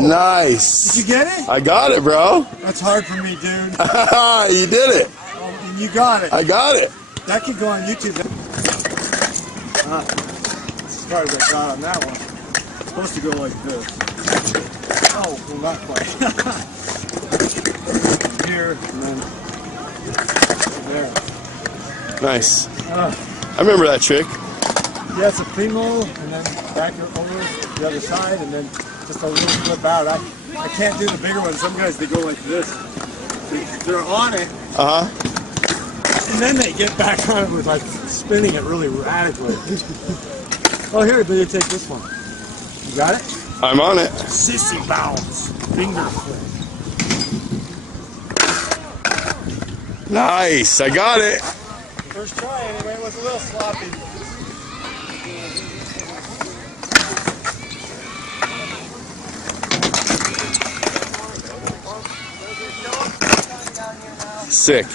Nice. Did you get it? I got it, bro. That's hard for me, dude. You did it. And you got it. I got it. That could go on YouTube. As far as I got on that one. It's supposed to go like this. Oh, well, not quite. Here, and then there. Nice. I remember that trick. Yeah, it's a primo, and then back over the other side, and then just a little flip out. I can't do the bigger ones. Some guys, they go like this. They're on it. And then they get back on it with like spinning it really radically. Oh, here, but you take this one. You got it? I'm on it. Sissy bounce. Finger flip. Nice. I got it. First try anyway, it was a little sloppy. Sick.